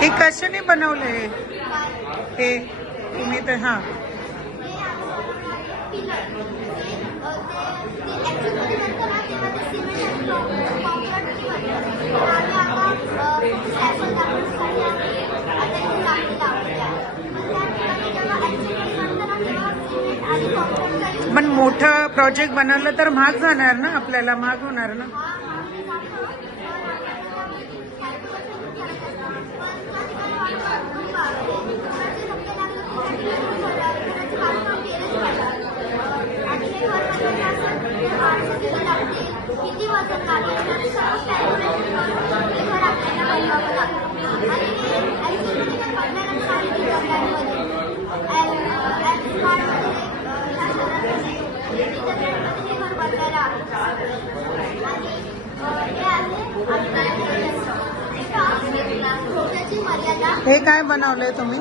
हे कशाने बनवलंय हे तुम्ही तर हां पण मोठं प्रोजेक्ट बनवलं तर महाग जाणार ना, आपल्याला महाग होणार ना. हे काय बनवलंय तुम्ही?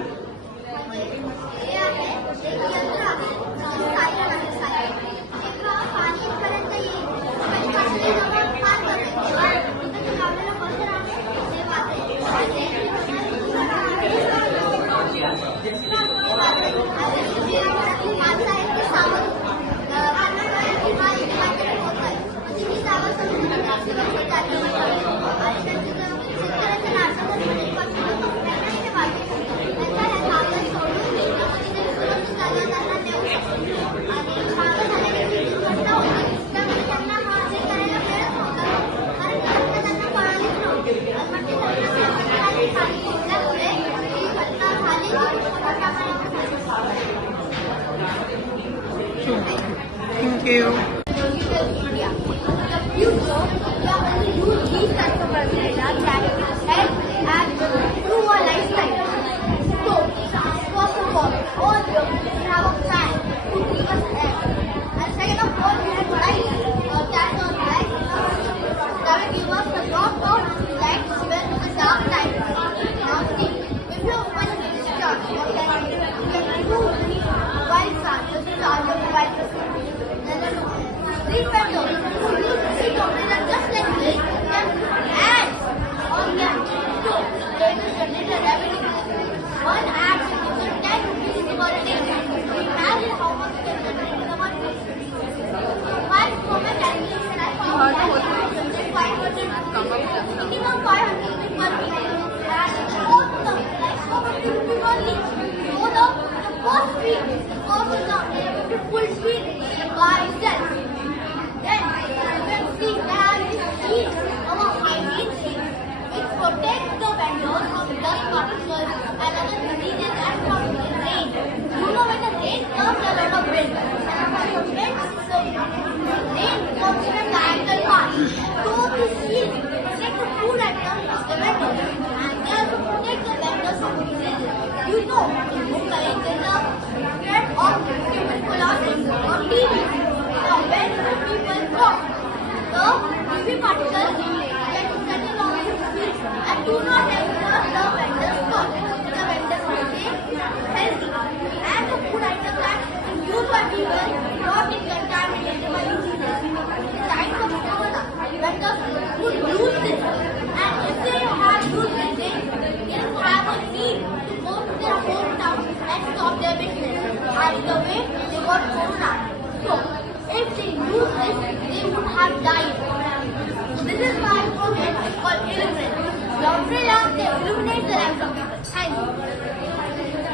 Thank you.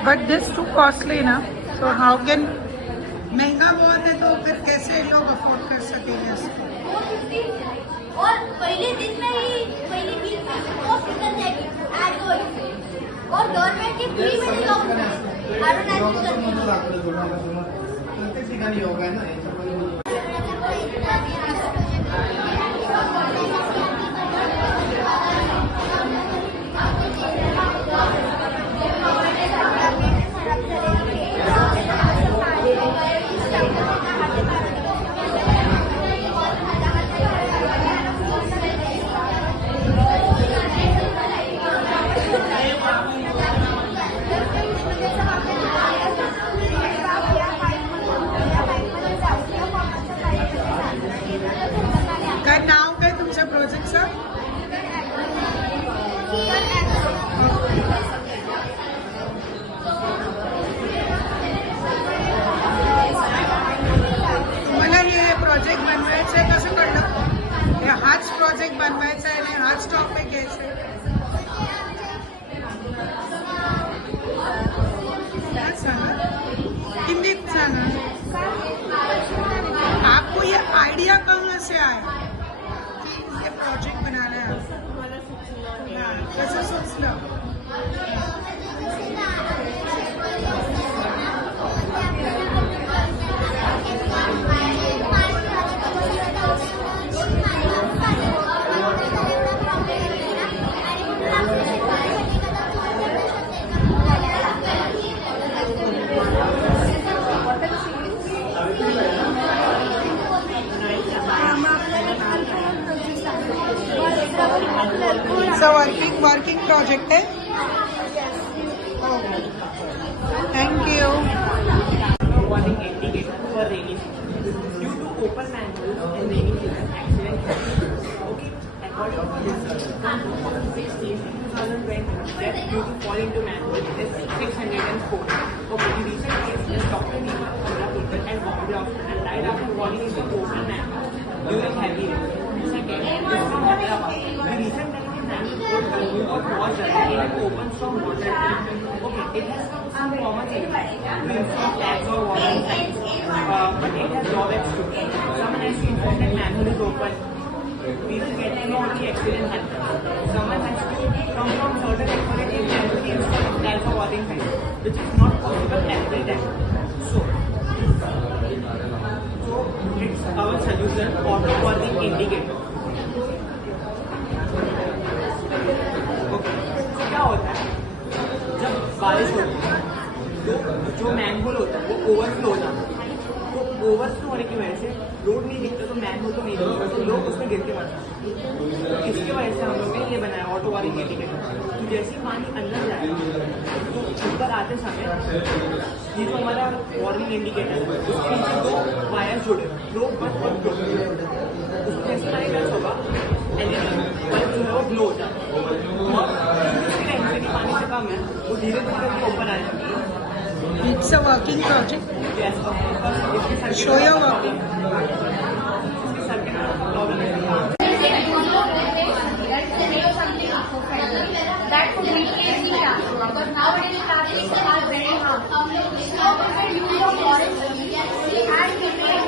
But this too costly ना, so how can, महंगा बहुत है तो फिर कैसे लोग अफोर्ड कर सकेंगे इसको? और पहले दिन में ही पहली 20 कॉस्ट निकल जाएगी और गवर्नमेंट की फ्री में लोग आपको ये आइडिया कहाँ से आया कि ये प्रोजेक्ट बनाना है? हाँ, कसं सुचलं? वर्किंग प्रोजेक्ट है. Thank you. Warning indicator for rainy season. Due to open manholes in rainy season, accident happens. Okay, according to this, from 2016 to 2020, death due to fall into manhole is 604. Okay, the recent case is Dr. Neema Chandra and Bombay Hospital died after falling into open manhole during heavy rain. Second, this from Hyderabad. The recent manhole was in an open from water. Okay, it has some common things. Tags or warning signs, but it has drawbacks too. Someone has to inform that manhole is open. We will get to know how the accident happened. Someone has to come from certain authority and manually install tags or warning signs, which is not possible every time. So it's our solution: auto warning indicator. Okay. So क्या होता है? जब बारिश होती है तो जो मैनहोल होता है वो ओवरफ्लो हो जाता है. तो ओवरफ्लो होने की वजह से रोड नहीं दिखता, तो मैनहोल तो नहीं दिखता, तो लोग उसमें गिर के मरते हैं. तो इसकी वजह से हम लोग ने ये बनाया ऑटो वार्निंग इंडिकेटर. तो जैसे ही पानी अंदर जाए तो ऊपर आते समय ये जो हमारा वार्निंग इंडिकेटर है उसके नीचे दो वायर जुड़े फ्लो बट और फ्लो. उसको जैसे हमारे टच होगा एलईडी बल्ब जो है वो ग्लो हो जाता है और उसकी डेंसिटी पानी से कम है, वो धीरे धीरे ऊपर आ जाती है. It's a working project. Yes, because Show your working. That could replace the traffic, because nowadays traffic are very hard. So we can use the forest and we can replace the traffic and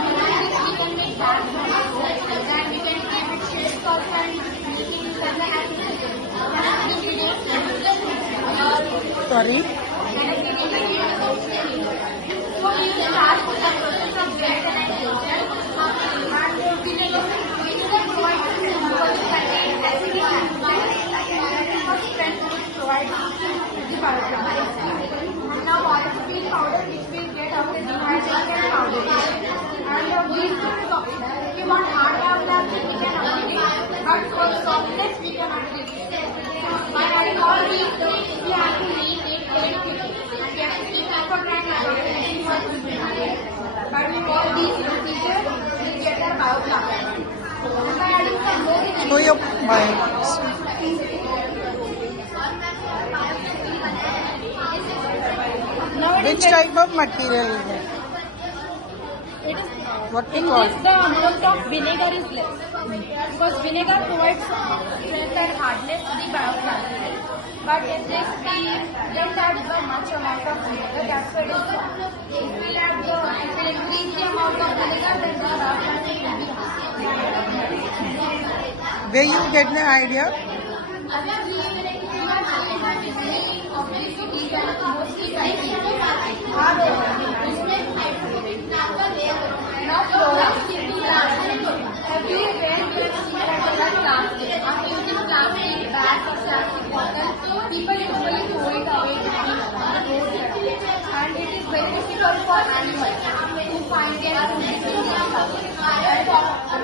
we can make that. Then we can keep it shade also and making it as an activity. Sorry. So we will start with the process of visualization and we will provide now biofilm powder which we get out of dehydrated powder, and we if you want hard powder we can apply it, but for softness we cannot give it. By adding all these things we have to make it very quickly. We have to keep it for 10 hours, but with all these procedures we get our biofilm. By adding some more Show your bikes. Which type of material is it? It is What we in call? this the amount of vinegar is less, because vinegar provides strength and hardness to the biofilm. But in this we don't add the much amount of vinegar. That's why it is low. If we add the if we increase the amount of vinegar, then the biofilm will be hard. Where you get the idea? People usually throw it away and it is very difficult for animals to find their food. It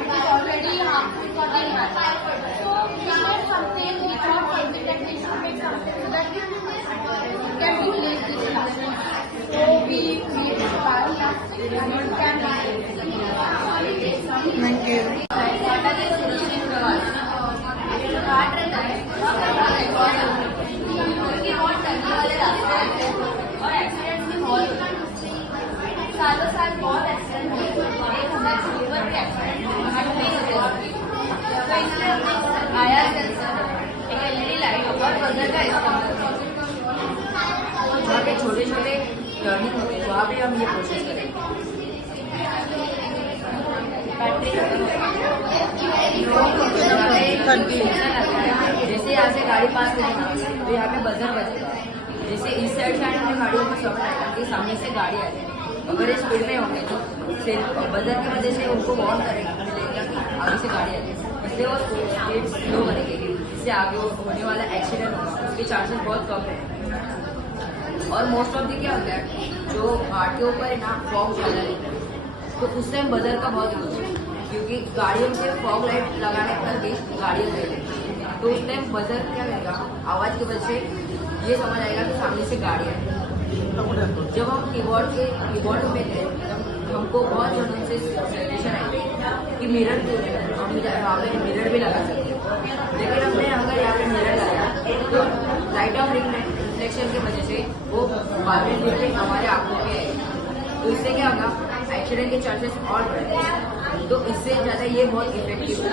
is already harmful for the environment. So we made something, we thought that we should make something so that we can replace this plastic. So we made this bioplastic and it can be. Thank you. सालों साल बहुत एक्सीडेंट हुए, 1,000 से ऊपर के एक्सीडेंट आया सेंसर एक LED light और बजर का इस्तेमाल जहाँ पे छोटे छोटे टर्निंग होते हैं वहाँ पे हम ये प्रोसेस करेंगे। जैसे यहाँ से गाड़ी पास करेगी तो यहाँ पे बजर बजेगा। जैसे इस साइड से आने गाड़ियों को समझ आएगा कि सामने से गाड़ी आ जाएगी। अगर ये स्पीड में होंगे तो बजर की वजह से उनको वार्न करेगा आगे से गाड़ी आ जाएगी, इसलिए वो स्पीड स्लो करेगी। इससे आगे होने वाला एक्सीडेंट होगा उसके चांसेस बहुत कम है। और मोस्ट ऑफ दी क्या होता है जो घाट के ऊपर है ना फॉग ज़्यादा रहता है तो उस टाइम बजर का बहुत यूज है, क्योंकि गाड़ियों से फॉग लाइट लगाने पर भी गाड़ियाँ दे देती है तो उस टाइम बजर क्या करेगा आवाज़ की वजह से ये समझ आएगा कि सामने से गाड़ी है। जब हम कीबोर्ड में थे हमको बहुत जनों से सजेशन आई कि मिरर हम यहाँ पे मिरर भी लगा सकते हैं, लेकिन हमने अगर यहाँ पे मिरर लगाया तो लाइट ऑफ रिफ्लेक्शन की वजह से वो बाद में हमारे आंखों पे आएगी तो इससे क्या होगा एक्सीडेंट के चांसेस और बढ़ते हैं। तो इससे ज़्यादा ये बहुत इफेक्टिव है।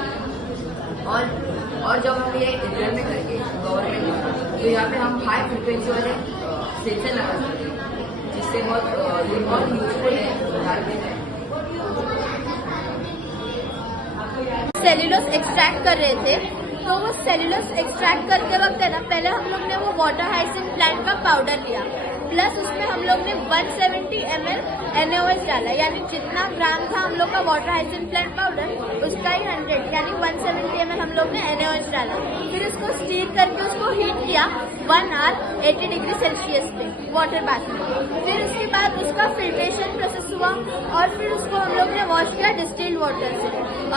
और जब हम ये इंडिया में करके गवर्नमेंट तो यहाँ पे हम हाई फ्रिक्वेंसी वाले सेंसर लगा सकते हैं जिससे ये बहुत यूजफुल है बिहार में। सेल्यूलोज एक्सट्रैक्ट कर रहे थे तो वो सेल्यूलोज एक्सट्रैक्ट करते वक्त है ना पहले हम लोग ने वो वाटर हाइसिंथ प्लांट का पाउडर लिया प्लस उसमें हम लोग ने 170 ml NaOH डाला, यानी जितना ग्राम था हम लोग का वाटर हाइसिंथ प्लांट पाउडर उसका ही 100 यानी 170 ml हम लोग ने NaOH डाला। फिर उसको स्टीर करके उसको हीट किया 1 आवर 80 डिग्री सेल्सियस पे वाटर बाथ में। फिर उसके बाद उसका फिल्ट्रेशन प्रोसेस हुआ और फिर उसको हम लोग ने वॉश किया डिस्टिल्ड वाटर से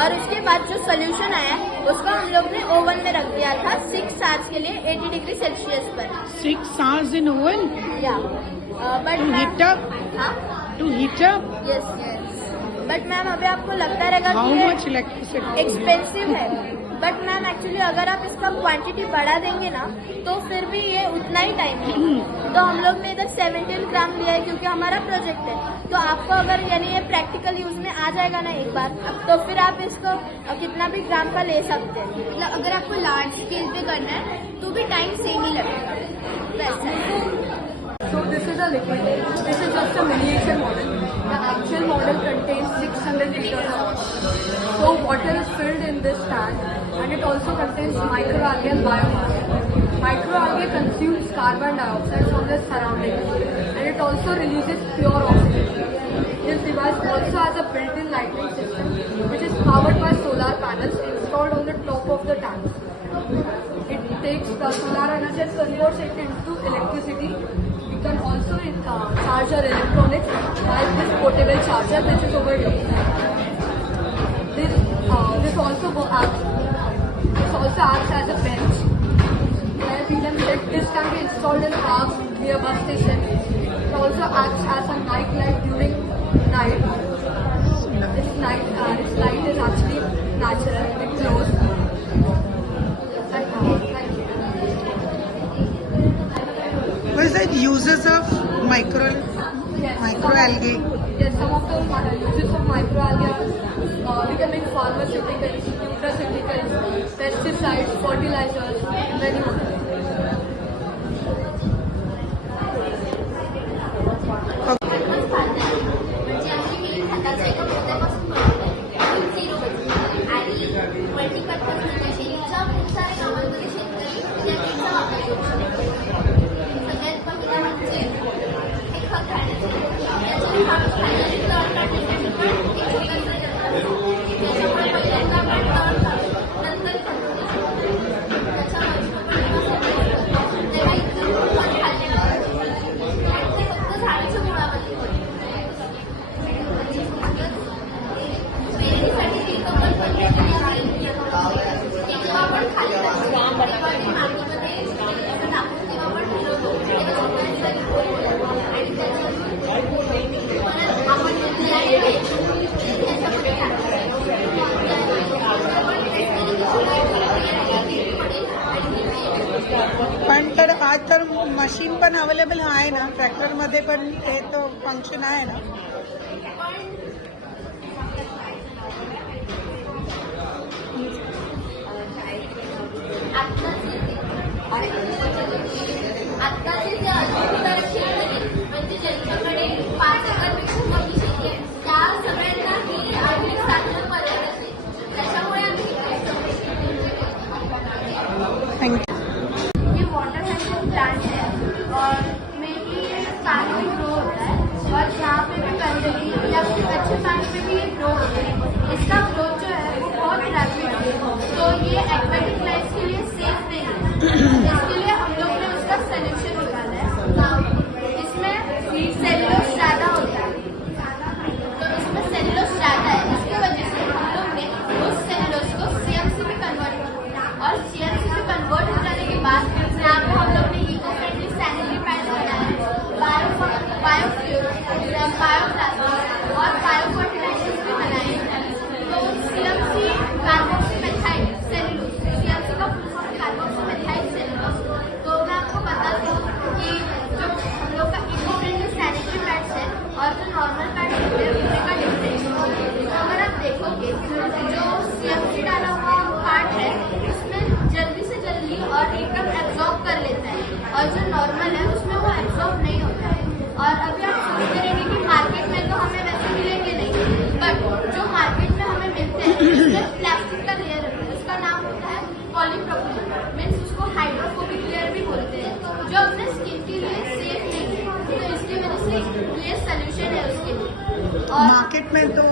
और उसके बाद जो सोल्यूशन आया उसको हम लोग ने ओवन में रख दिया था 6 आवर्स के लिए 80 डिग्री सेल्सियस पर। 6 hours in oven या बट to heat up? हाँ To heat up? Yes but ma'am अभी आपको लगता रहेगा How कि much electricity? एक्सपेंसिव है, बट मैम एक्चुअली अगर आप इसका क्वांटिटी बढ़ा देंगे ना तो फिर भी ये उतना ही टाइम है। तो हम लोग ने इधर 17 ग्राम लिया है क्योंकि हमारा प्रोजेक्ट है। तो आपको अगर यानी ये प्रैक्टिकल यूज में आ जाएगा ना एक बार तो फिर आप इसको कितना भी ग्राम का ले सकते हैं। मतलब अगर आपको लार्ज स्केल पे करना है तो भी टाइम सेम ही लगेगा वैसे। So this is a liquid. This is just a miniature model. The actual model contains 600 liters of water. So water is filled in this tank and it also contains microalgae biomass. Microalgae consumes carbon dioxide from the surroundings and it also releases pure oxygen. This device also has a built-in lighting system which is powered by solar panels installed on the top of the tank. It takes the solar energy and converts it into electricity. You can also charge your electronics like this portable charger which is over here. This also acts as a bench where we can sit. This can be installed in parks near bus stations. It also acts as a night light during night. This light is actually natural. It glows. What is the uses of microalgae? Yes, some of the uses of microalgae are becoming pharmaceuticals, nutraceuticals, pesticides, fertilizers, many more. म्हणजे आमची मिल खताचं एका पोत्यापासून बनवलंय आणि मल्टीपर्पज मशीनचा खूप साऱ्या कामांमध्ये शेतकरी त्या किटचा वापर करू शकतो. सगळ्यात पहिलं म्हणजे एक खत घालण्याचं त्याचे खाण्याची तण काढण्यासाठी पण एक छोटंसं यंत्र त्याच्यामुळे पहिल्यांदा आपण तण काढतो नंतर त्याचा मजबूतपणे तेव्हा इतकं खत घालण्यावर आणि ते फक्त झाडाच्या मुळामध्ये होते. पेरणीसाठी ती कमल पद्धतीने जेव्हा आपण खाली तेव्हा ते मातीमध्ये असं टाकून तेव्हा आपण ठरवतो आणि परत आपण त्याच्यामध्ये पण तर आज तर मशीन पण अवेलेबल आहे ना, ट्रॅक्टर मध्ये पण ते तो फंक्शन आहे ना. आत्ताचे जे पैंट में ग्रो होता है और यहाँ पे भी कंजरी या फिर अच्छे पैंट में भी ये ग्रो होता है। इसका ग्रोथ जो है वो बहुत रैपिड है, तो ये एक्वेटिक लाइफ के लिए सेफ नहीं है। इसके लिए हम लोग ने उसका सोल्यूशन निकाला है। इसमें सेलुलोज ज़्यादा होता है, तो इसमें सेलुलोज ज़्यादा है, इसकी वजह से हम लोग ने उस सेलुलोज को CMC में कन्वर्ट किया और CMC में कन्वर्ट हो जाने के बाद यहाँ पे हम लोग ने इको फ्रेंडली सैनिटरी पैड्स बनाए हैं, बायोफ्यूल, बायोप्लास्टिक और बायोफर्टिलाइजर्स भी बनाए हैं। तो CMC कार्बोक्सीमेथाइल सेलुलोज, CMC का फुल फॉर्म कार्बोक्सीमेथाइल सेलुलोज। तो मैं आपको बता दूँ कि जो हम लोग का इको फ्रेंडली सैनिटरी पैड्स है और जो नॉर्मल पैड्स होते हैं उनमें का डिफरेंस। तो अगर आप देखोगे जो CMC डाला हुआ पार्ट है उसमें जल्दी से जल्दी और एकदम एब्जॉर्ब कर लेता है और जो नॉर्मल है उसमें वो एब्जॉर्ब नहीं होता है। और अभी आप सोचते रहेंगे कि मार्केट में तो हमें वैसे मिलेंगे नहीं, बट जो मार्केट में हमें मिलते हैं उसमें प्लास्टिक का लेयर होता है, उसका नाम होता है पॉलीप्रोपिलीन, मीन्स उसको हाइड्रोफोबिक लेयर भी बोलते हैं, जो अपने स्किन के लिए सेफ नहीं है। तो इसकी वजह से ये सोल्यूशन है उसके लिए। और मार्केट में तो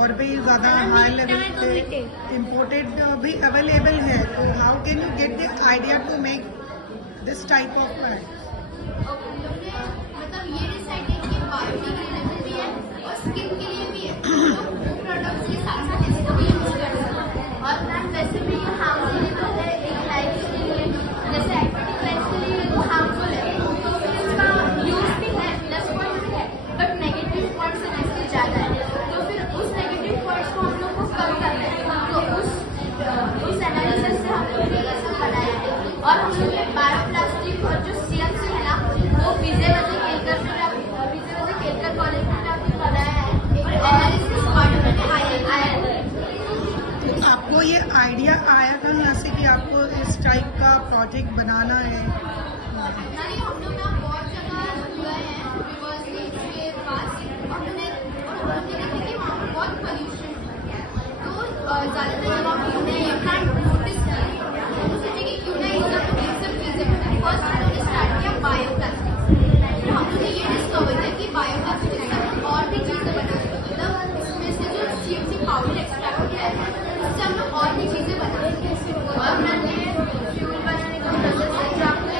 और भी ज़्यादा हाई लेवल पे इम्पोर्टेड भी अवेलेबल है, तो how can you get the idea to make this type of pad? मतलब ये डिसाइड है कि बायोडिग्रेडेबल भी है और स्किन के लिए भी है, तो वो प्रोडक्ट्स के साथ साथ इसको भी यूज कर सकते हैं। और मैम वैसे भी ये हार्मफुल है एक लाइफ के लिए, जैसे एक्वेटिक लाइफ के लिए तो हार्मफुल है, तो फिर इसका यूज भी है, प्लस पॉइंट भी है, बट नेगेटिव पॉइंट्स इसके ज़्यादा है। तो फिर उस नेगेटिव पॉइंट्स को हम लोग को कम करना है, तो उस एनालिसिस से हम लोग ने ये सब बनाया है। और हम लोग ने बायोप्लास्टिक और जो CMC है ना वो विजय केलकर कॉलेज में जाके बनाया है एनालिसिस डिपार्टमेंट में आया है। आपको ये आइडिया आया था यहाँ से कि आपको इस टाइप का प्रोजेक्ट बनाना है? नहीं, हम लोग ना बहुत जगह गए हैं रिवर्स बीच के पास, और हमने देखा कि वहाँ पर बहुत पोल्यूशन है, तो ज़्यादातर जब हमने ये प्लांट नोटिस किया तो सोचे कि क्यों ना इन सब चीज़ें बनाए। फर्स्ट हमने स्टार्ट किया बायोप्लास्टिक, फिर हम लोग ने ये डिस्कवर किया कि बायोप्लास्टिक से हम और भी चीज़ें बना सकते हैं, मतलब इसमें से जो CMC पाउडर एक्सट्रैक्ट किया है उससे हम लोग और भी चीज़ें बना सकते हैं। और मैंने फ्यूल बनाने का प्रोसेस है जो आपको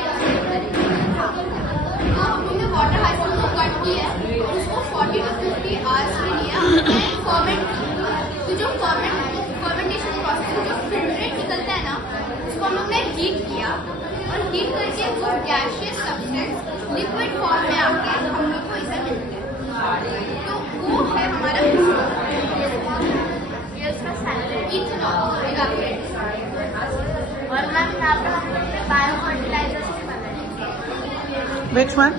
तो हम लोग ने वाटर हाइड्रोजन को कट किया है, उसको 40 to 50 आवर्स में लिया एंड फर्मेंट किया। तो जो फर्मेंटेशन प्रोसेस जो फिल्ट्रेट निकलता है ना उसको हम लोग ने हीट किया और हीट करके वो गैसियस सब्सटेंस लिक्विड फॉर्म में आके हम लोग को इसे मिलते हैं। तो वो है हमारा ये उसका इथेनॉल इवेपोरेटेड। और मैम यहाँ पर हम लोग ने बायो फर्टिलाइजर्स भी बनाए। Which one?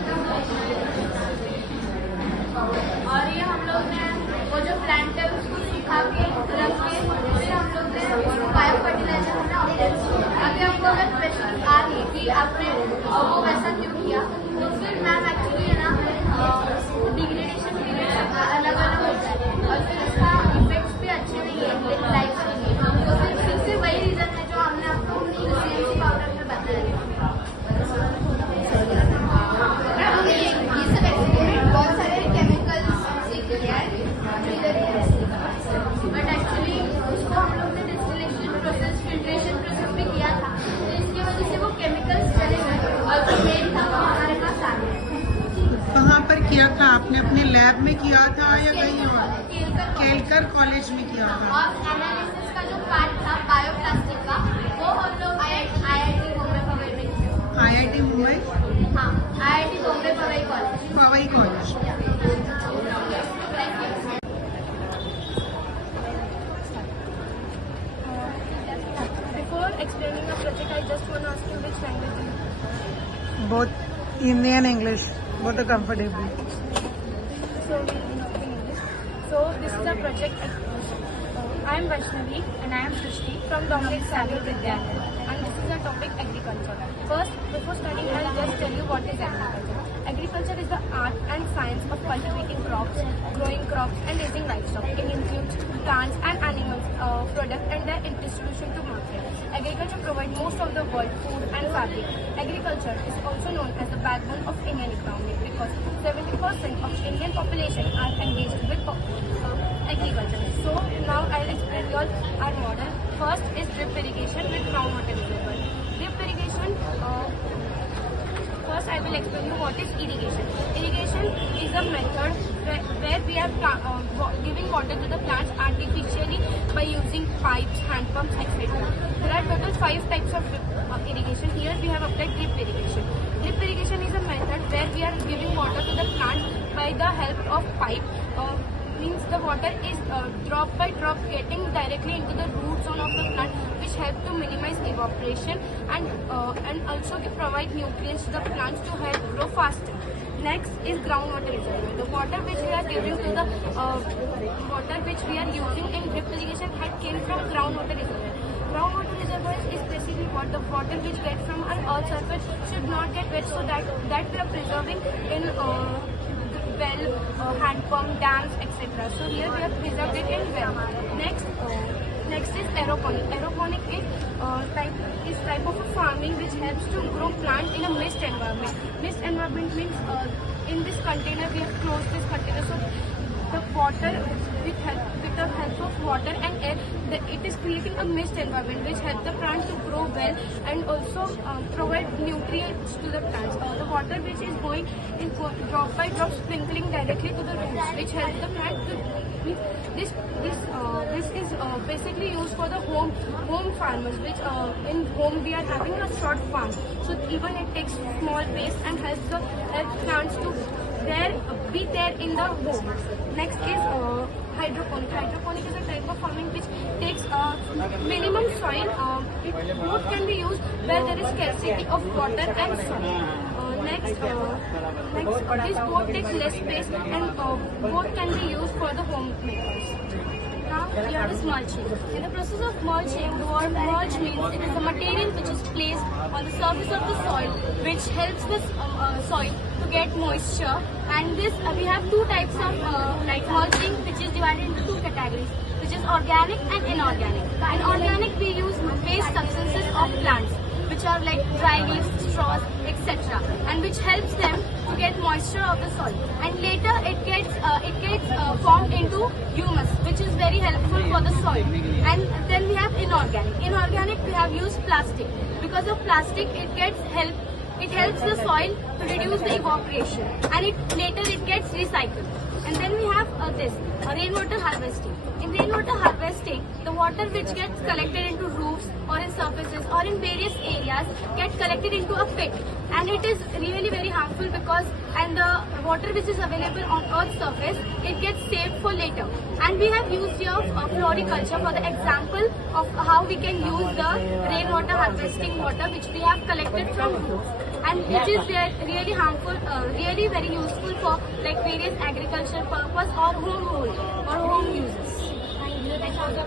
और ये हम लोग ने वो जो प्लांट है उसको सुखा के रख के फिर हम लोग ने बायो फर्टिलाइजर हमने ऑर्गेनिक। अभी आपको अगर क्वेश्चन आ रही कि आपने वो वैसा क्यों किया, तो फिर मैम एक्चुअली है ना डिग्रेडेशन पीरियड अलग अलग होता है और फिर उसका इफेक्ट्स भी अच्छे नहीं है लाइफ के लिए। तो फिर से वही रीज़न है जो हमने आपको CMC पाउडर में बताया। ये सब एक्सपेरिमेंट बहुत सारे केमिकल्स से किया है जो इधर ही है, बट एक्चुअली उसको हम लोग ने डिस्टिलेशन प्रोसेस फिल्ट्रेशन प्रोसेस भी किया था, तो इसकी वजह से वो केमिकल्स चले गए और जो मेन था वो हमारे पास आ गया। कहाँ पर किया था आपने? अपने लैब में किया था या कहीं और? केलकर कॉलेज में किया था। और एनालिसिस का जो पार्ट था बायोप्लास्टिक का वो हम लोग IIT बॉम्बे पवई में किया। IIT मुंबई? हाँ, IIT Bombay Powai college. Powai college. Before explaining your project, I just want to ask you which language do you speak? Both Hindi and English, both are comfortable. So we'll be speaking English. So this is a project. I am Vaishnavi and I am Srishti from Dominic Sagar Vidyalaya, and this is a topic agriculture. First, before starting, I'll just tell you what is agriculture. Agriculture is the art and science of cultivating crops, growing crops and raising livestock. It includes plants and animals, products and their distribution to market. Agriculture provides most of the world food and fabric. Agriculture is also known as the backbone of Indian economy because 70% of Indian population are engaged with agriculture. So now I'll explain you all our model. First is drip irrigation with groundwater reservoir. Drip irrigation. First, I will explain you what is irrigation. Irrigation is a method where we are giving water to the plants artificially by using pipes, hand pumps, etc. There are total 5 types of irrigation. Here we have applied drip irrigation. Drip irrigation is a method where we are giving water to the plants by the help of pipe. Means the water is drop by drop getting directly into the root zone of the plant, which help to minimize evaporation and also to provide nutrients to the plants to help grow faster. Next is groundwater reservoir. The water which we are giving to the water which we are using in drip irrigation had came from groundwater reservoir. Groundwater reservoir is basically what the water which gets from our earth surface should not get wet, so that we are preserving in well, hand pump, dams, etc. So here we have preserved it in well. Next is aeroponic. Aeroponic is type of a farming which helps to grow plant in a mist environment. Mist environment means in this container we have closed this container, so the water with the help of water and air, it is creating a mist environment which helps the plant to grow well and also provide nutrients to the plants. The water which is going is drop by drop sprinkling directly to the roots, which helps the plant to. This is basically used for the home farmers, which in home we are having a short farm. So even it takes small space and helps the plants to be there in the home. Next is hydroponic. Hydroponic is a type of farming which takes minimum soil. It both can be used where there is scarcity of water and soil. Next, this both takes less space and both can be used for the homemakers. Now here is mulching. In the process of mulching, the word mulch means it is a material which is placed on the surface of the soil which helps the soil to get moisture. And this we have 2 types of mulching which is divided into 2 categories, which is organic and inorganic. In organic we use waste substances of plants which are like dry leaves, straws, etc. and which helps them to get moisture of the soil. And later it gets formed into humus, which is very helpful for the soil. And then we have inorganic. Inorganic we have used plastic. Because of plastic it helps the soil to reduce the evaporation, and later it gets recycled. And then we have rainwater harvesting. In rainwater harvesting, the water which gets collected into roofs or in surfaces or in various areas gets collected into a pit, and it is really very harmful because the water which is available on earth's surface, it gets saved for later. And we have used here floriculture for the example of how we can use the rainwater harvesting water which we have collected from roofs, and which is really harmful, really very useful for like various agricultural purpose or home uses. Thank you.